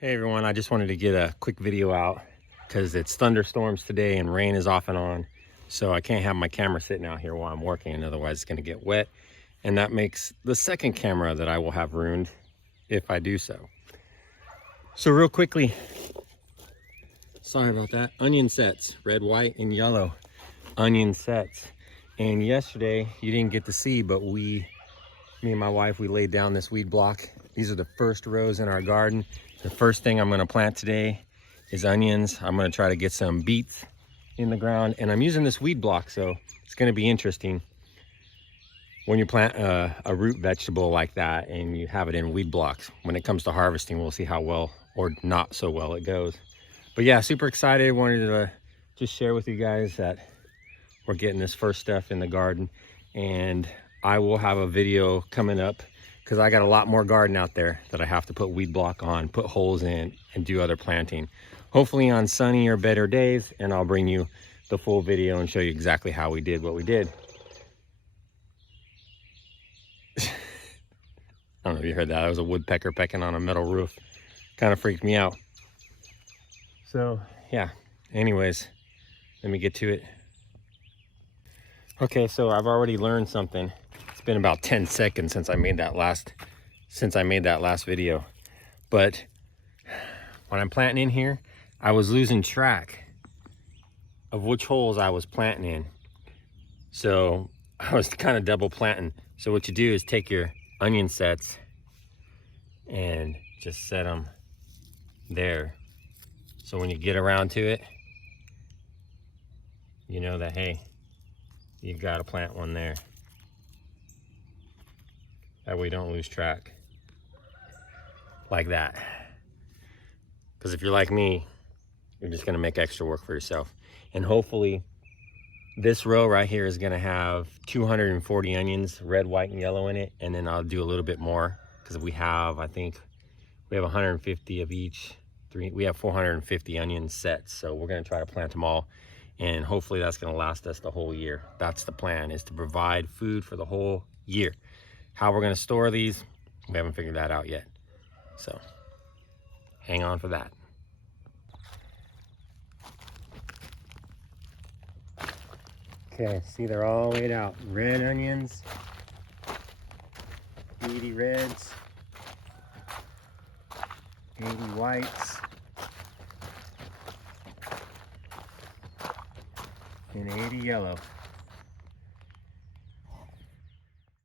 Hey everyone, I just wanted to get a quick video out because it's thunderstorms today and rain is off and on. So I can't have my camera sitting out here while I'm working, otherwise it's gonna get wet. And that makes the second camera that I will have ruined if I do so. So real quickly, sorry about that. Onion sets, red, white, and yellow onion sets. And yesterday, you didn't get to see, but me and my wife, we laid down this weed block. These are the first rows in our garden. The first thing I'm gonna plant today is onions. I'm gonna try to get some beets in the ground, and I'm using this weed block, so it's gonna be interesting when you plant a root vegetable like that and you have it in weed blocks. When it comes to harvesting, we'll see how well or not so well it goes. But yeah, super excited. Wanted to just share with you guys that we're getting this first stuff in the garden, and I will have a video coming up because I got a lot more garden out there that I have to put weed block on, put holes in, and do other planting. Hopefully on sunny or better days, and I'll bring you the full video and show you exactly how we did what we did. I don't know if you heard that. That was a woodpecker pecking on a metal roof. Kind of freaked me out. So yeah, anyways, let me get to it. Okay, so I've already learned something. It's been about 10 seconds since I made that last video. But when I'm planting in here, I was losing track of which holes I was planting in. So I was kind of double planting. So what you do is take your onion sets and just set them there. So when you get around to it, you know that, hey, you gotta plant one there. That way you don't lose track like that. Because if you're like me, you're just gonna make extra work for yourself. And hopefully this row right here is gonna have 240 onions, red, white, and yellow in it. And then I'll do a little bit more because I think we have 150 of each. We have 450 onion sets. So we're gonna try to plant them all. And hopefully that's gonna last us the whole year. That's the plan, is to provide food for the whole year. How we're gonna store these, we haven't figured that out yet. So hang on for that. Okay, see, they're all laid out. Red onions, meaty reds, 80 whites, and 80 yellow.